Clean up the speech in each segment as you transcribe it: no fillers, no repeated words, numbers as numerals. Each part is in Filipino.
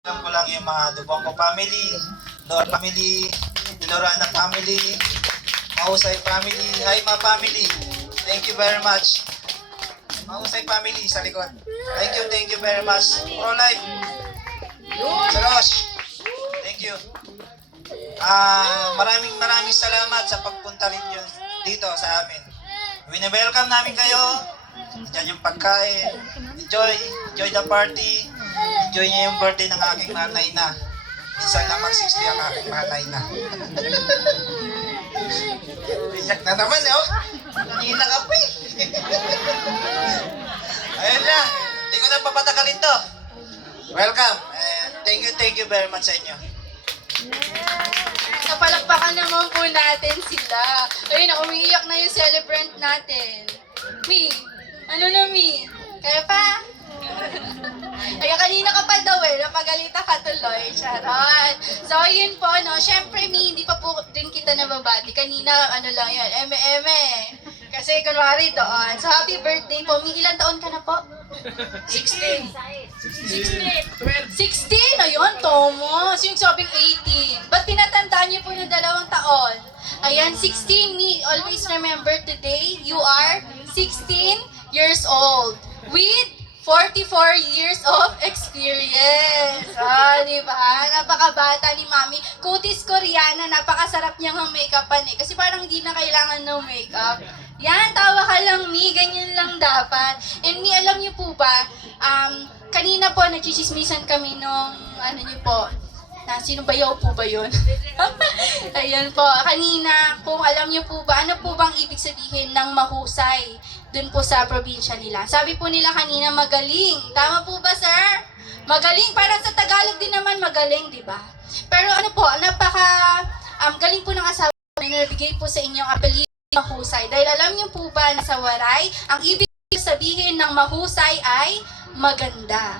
Alam ko lang yung mga Dubongko family, Lord family, Lorana family, Mahusay family, Haima family. Thank you very much. Mahusay family sa likod. Thank you very much. Pro Life. Saros. Thank you. Maraming salamat sa pagpunta ninyo dito sa amin. Wini-welcome namin kayo. Diyan yung pagkain. Enjoy the party. Enjoy niyo yung birthday ng aking mahal na ina. Minsan lang mag-60 ang aking mahal na ina. Iyak na naman, oh. Kanina ka pa, eh. Ayun lang. Hindi ko na papatagalin to. Welcome. And thank you very much sa inyo. Napalakpakan naman po natin sila. Ayun, umiiyak na yung celebrant natin. Mi, ano na Mi? Kaya pa? Kaya kanina ka pa daw napagalita ka tuloy. Charot. So, yun po, no? Siyempre, Mi, hindi pa po din kita nababati. Kanina, ano lang yan, eme. Kasi, kunwari doon. So, happy birthday po. Mi, ilan taon ka na po? 16. 16? Ayun, Thomas. Yung sabing 18. Ba't pinatandaan niyo po na 2 taon? Ayan, 16. Mi, always remember today, you are 16 years old. With 44 years of experience. Diba? Napakabata ni Mami. Kutis Koreana, napakasarap niyang make-upan eh. Kasi parang hindi na kailangan ng make-up. Yan, tawa ka lang, Mi. Ganyan lang dapat. And Mi, alam niyo po ba, kanina po, nagchichismisan kami nung, niyo po, sino bayaw po ba yun? Ayan po, kanina, kung alam niyo po ba, ano po bang ibig sabihin ng mahusay dun po sa probinsya nila? Sabi po nila kanina, magaling. Tama po ba, sir? Magaling. Parang sa Tagalog din naman magaling, di ba? Pero ano po, galing po ng asawa na nabigay po sa inyong apelyido mahusay. Dahil alam niyo po ba na sa Waray, ang ibig sabihin ng mahusay ay maganda.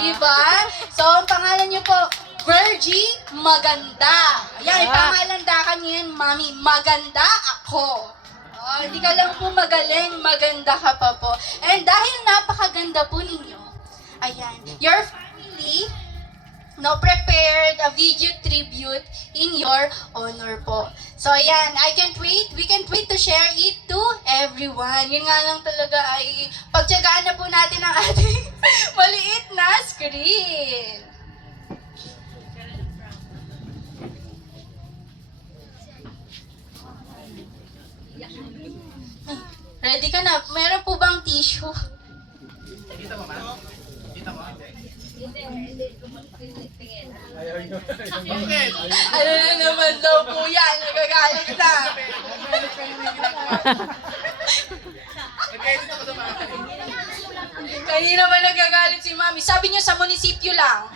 Di ba? So, ang pangalan niyo po, Virgie Maganda. Ayan, ipangalandakan niyo yan, Mami. Maganda ako. Hindi ka lang po magaling, maganda ka pa po. And dahil napakaganda po ninyo, ayan, your family prepared a video tribute in your honor po. So ayan, we can't wait to share it to everyone. Yun nga lang talaga ay pagtiyagaan na po natin ang ating maliit na screen. Ready ka na? Meron po bang tissue? Kita mo ba? Kita mo? Ano na naman daw po yan? Nagagalit na. Kanina ba nagagalit si Mami? Sabi niyo sa munisipyo lang.